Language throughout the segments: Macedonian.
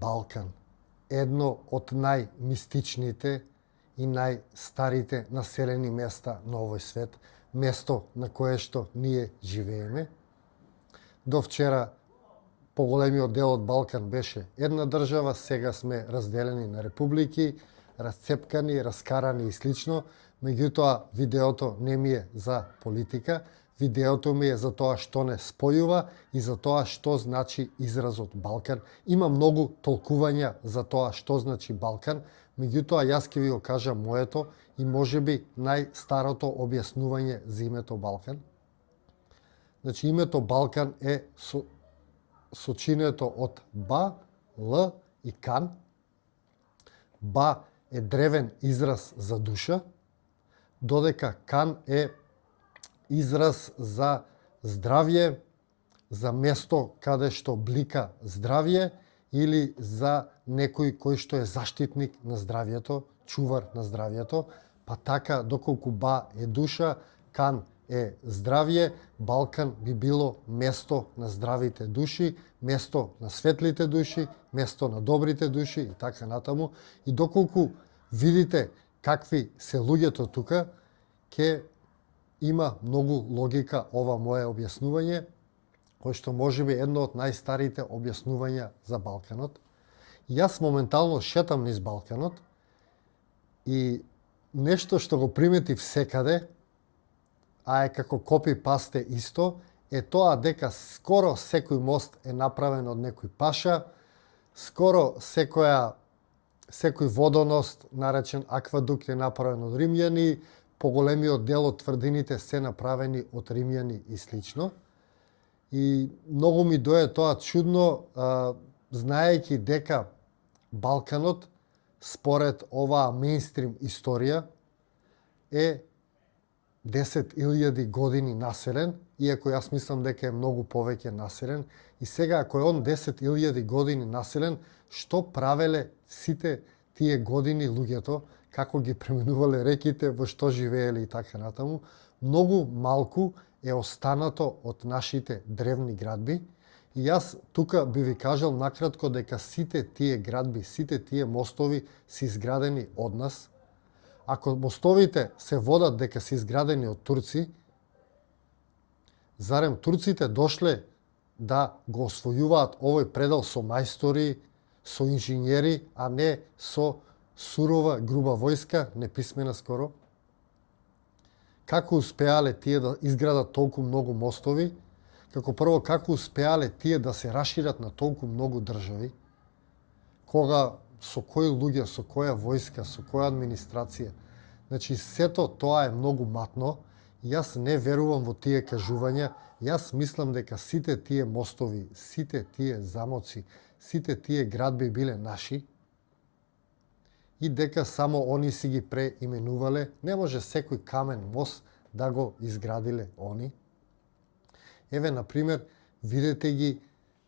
Балкан, едно од најмистичните и најстарите населени места на овој свет, место на кое што ние живееме. До вчера поголемиот дел од Балкан беше една држава, сега сме разделени на републики, расцепкани, раскарани и слично. Меѓутоа, видеото не ми е за политика, видеото ми е за тоа што не спојува и за тоа што значи изразот Балкан. Има многу толкувања за тоа што значи Балкан, меѓутоа јас ќе ви го кажам моето и можеби најстарото објаснување за името Балкан. Значи, името Балкан е сочинето од Ба, Л и Кан. Ба е древен израз за душа, додека Кан е израз за здравје, за место каде што блика здравје или за некој кој што е заштитник на здравјето, чувар на здравјето. Па така, доколку Ба е душа, Кан е здравје, Балкан би било место на здравите души, место на светлите души, место на добрите души и така натаму. И доколку видите какви се луѓето тука, ќе има многу логика ова мое објаснување, кој што можеби едно од најстарите објаснувања за Балканот. Јас моментално шетам низ Балканот и нешто што го приметив секаде, а е како копи-пасте исто, е тоа дека скоро секој мост е направен од некој паша, скоро секој водоност, наречен аквадукт, е направен од римјани, поголемиот дел од тврдините се направени од римјани и слично. И многу ми дое тоа чудно, знаејќи дека Балканот, според оваа мејнстрим историја, е 10.000 години населен, иако јас мислам дека е многу повеќе населен. И сега, ако е он 10.000 години населен, што правеле сите тие години луѓето, како ги пременувале реките, во што живееле и така натаму, многу малку е останато од нашите древни градби. И јас тука би ви кажал накратко дека сите тие градби, сите тие мостови се изградени од нас. Ако мостовите се водат дека се изградени од турци, зарем турците дошле да го освојуваат овој предел со мајстори, со инженери, а не со сурова, груба војска, неписмена скоро? Како успеале тие да изградат толку многу мостови? Како прво, како успеале тие да се рашират на толку многу држави? Кога, со кои луѓе, со која војска, со која администрација? Значи, сето тоа е многу матно. Јас не верувам во тие кажувања. Јас мислам дека сите тие мостови, сите тие замоци, сите тие градби биле наши и дека само они си ги преименувале. Не може секој камен мост да го изградиле они. Еве, например, видете ги,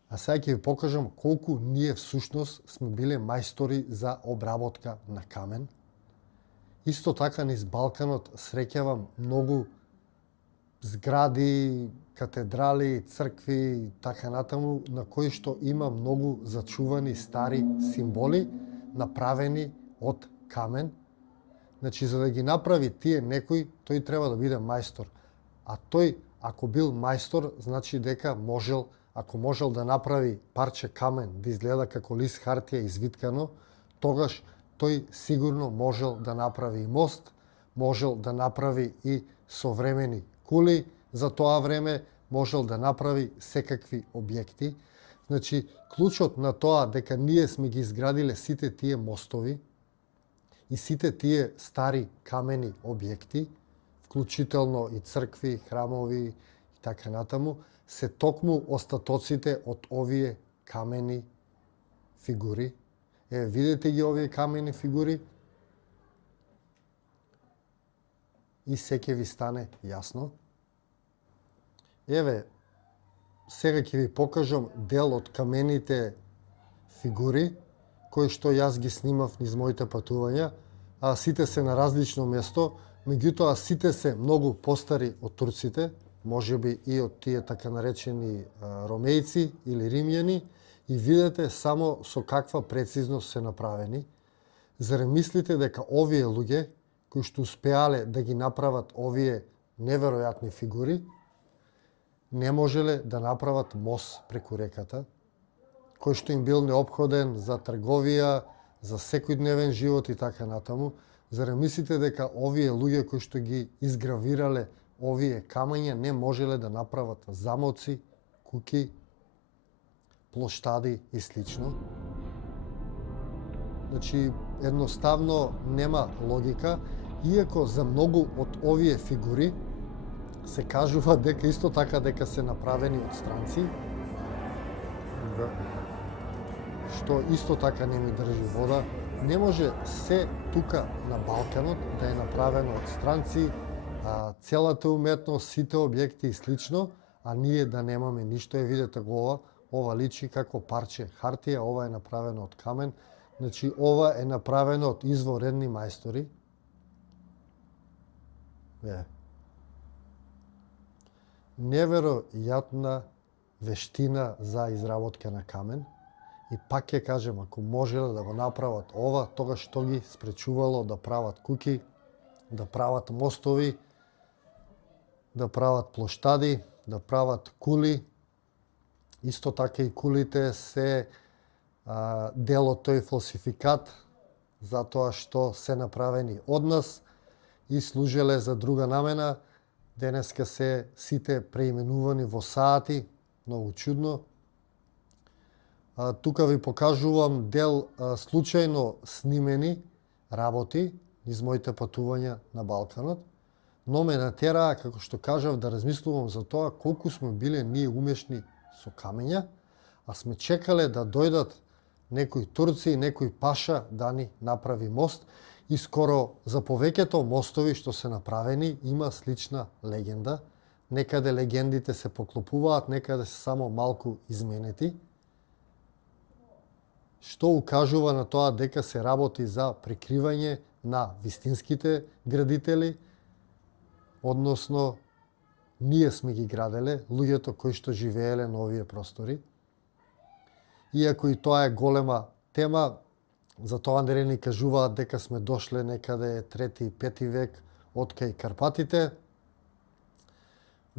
а сега ќе ви покажам колку ние всушност сме биле мајстори за обработка на камен. Исто така низ Балканот среќавам многу згради, катедрали, цркви и така натаму, на кои што има многу зачувани стари символи, направени од камен. Значи, за да ги направи тие некој, тој треба да биде мајстор. А тој, ако бил мајстор, значи дека можел, ако можел да направи парче камен да изгледа како лист хартија извиткано, тогаш тој сигурно можел да направи и мост, можел да направи и современи кули за тоа време, можел да направи секакви објекти. Значи, клучот на тоа дека ние сме ги изградиле сите тие мостови и сите тие стари камени објекти, вклучително и цркви, храмови и така натаму, се токму остатоците од овие камени фигури. Видите ги овие камени фигури и се ќе ви стане јасно. Еве, сега ќе ви покажам дел од камените фигури, кои што јас ги снимав низ моите патувања, а сите се на различно место, меѓутоа сите се многу постари од турците, можеби и од тие така наречени ромејци или римјани, и видете само со каква прецизност се направени. Зарем мислите дека овие луѓе, кои што успеале да ги направат овие неверојатни фигури, не можеле да направат мост преку реката, кој што им бил неопходен за трговија, за секојдневен живот и така натаму? Зарем мислите дека овие луѓе кои што ги изгравирале овие камења не можеле да направат замоци, куќи, плоштади и слично? Значи, едноставно нема логика, иако за многу од овие фигури се кажува дека исто така дека се направени од странци, што исто така не ми држи вода. Не може се тука на Балканот да е направено од странци, целата уметност, сите објекти и слично, а ние да немаме ништо. Видете го ова личи како парче хартија, ова е направено од камен. Значи, ова е направено од изворедни мајстори. Неверојатна вештина за изработка на камен. И пак ќе кажем, ако можеле да го направат ова, тогаш што ги спречувало да прават куќи, да прават мостови, да прават плоштади, да прават кули. Исто така и кулите се дел од тој фалсификат, затоа што се направени од нас и служеле за друга намена. Денеска се сите преименувани во саати, многу чудно. Тука ви покажувам дел случајно снимени работи низ моите патувања на Балканот, но ме натераа, како што кажав, да размислувам за тоа колку сме биле ние умешни со камења, а сме чекале да дојдат некои турци и некој паша да ни направи мост. И скоро за повеќето мостови што се направени има слична легенда. Некаде легендите се поклопуваат, некаде се само малку изменети, што укажува на тоа дека се работи за прикривање на вистинските градители, односно ние сме ги граделе, луѓето кои што живееле на овие простори. Иако и тоа е голема тема, за тоа нели ни кажуваат дека сме дошле некаде 3-5 век од кај Карпатите.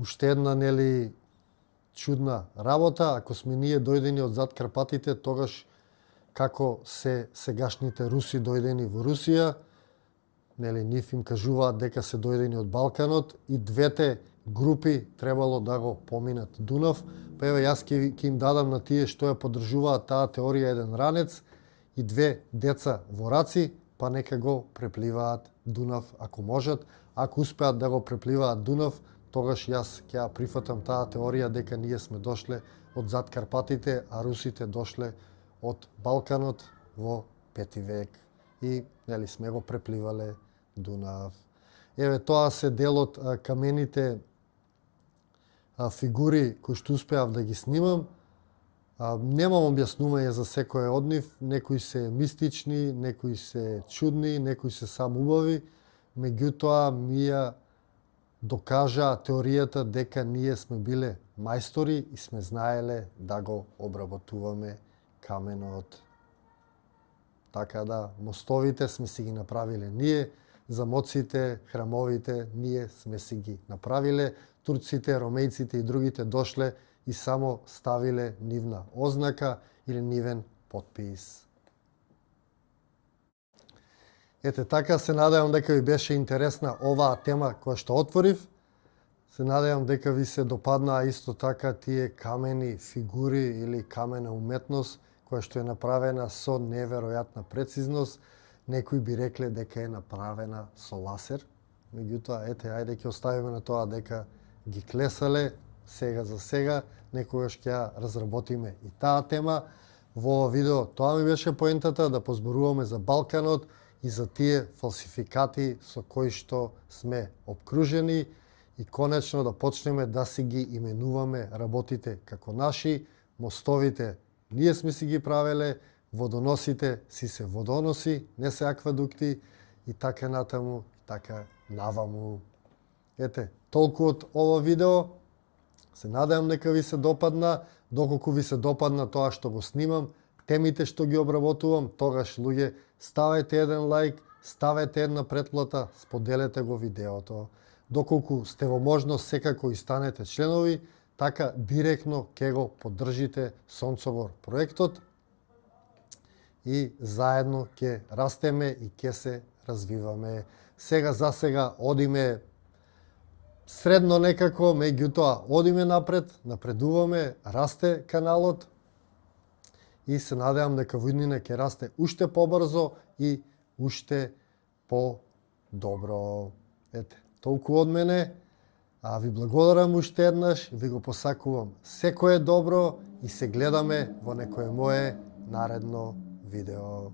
Уште една нели чудна работа, ако сме ние дојдени од зад Карпатите, тогаш како се сегашните руси дојдени во Русија, нели нив им кажуваат дека се дојдени од Балканот и двете групи требало да го поминат Дунав. Па еве јас ќе им дадам на тие што ја поддржуваат таа теорија еден ранец и две деца во раци, па нека го препливаат Дунав ако можат. Ако успеат да го препливаат Дунав, тогаш јас ќе ја прифатам таа теорија дека ние сме дошле од зад Карпатите, а русите дошле од Балканот во 5 век и нели сме го препливале Дунав. Еве тоа се дел од камените фигури кои што успеав да ги снимам. Немам објаснување за секој од нив, некои се мистични, некои се чудни, некои се само убави, меѓутоа ми ја докажа теоријата дека ние сме биле мајстори и сме знаеле да го обработуваме каменот. Така да, мостовите сме си ги направиле ние, замоците, храмовите ние сме си ги направиле, турците, ромејците и другите дошле и само ставиле нивна ознака или нивен потпис. Ете така, се надевам дека ви беше интересна оваа тема која што отворив. Се надевам дека ви се допаднаа исто така тие камени фигури или камена уметност која што е направена со неверојатна прецизност. Некои би рекле дека е направена со ласер. Меѓутоа, ете, ајде ќе оставиме на тоа дека ги клесале сега за сега. Некогаш ќе ја разработиме и таа тема. Во ова видео тоа ми беше поентата, да позборуваме за Балканот и за тие фалсификати со кои што сме обкружени и конечно да почнеме да си ги именуваме работите како наши, мостовите ние сме си ги правеле, водоносите си се водоноси, не се аквадукти и така натаму, така наваму. Ете, толку од ова видео. Се надевам дека ви се допадна. Доколку ви се допадна тоа што го снимам, темите што ги обработувам, тогаш луѓе ставајте еден лайк, ставете една претплата, споделете го видеото. Доколку сте во можност, секако и станете членови, така директно ќе го поддржите Сонцобор проектот и заедно ќе растеме и ќе се развиваме. Сега за сега одиме средно некако, меѓутоа одиме напред, напредуваме, расте каналот и се надевам дека во иднина ќе расте уште побрзо и уште по-добро. Ете, толку од мене. А ви благодарам уште еднаш, ви го посакувам секое добро и се гледаме во некое мое наредно видео.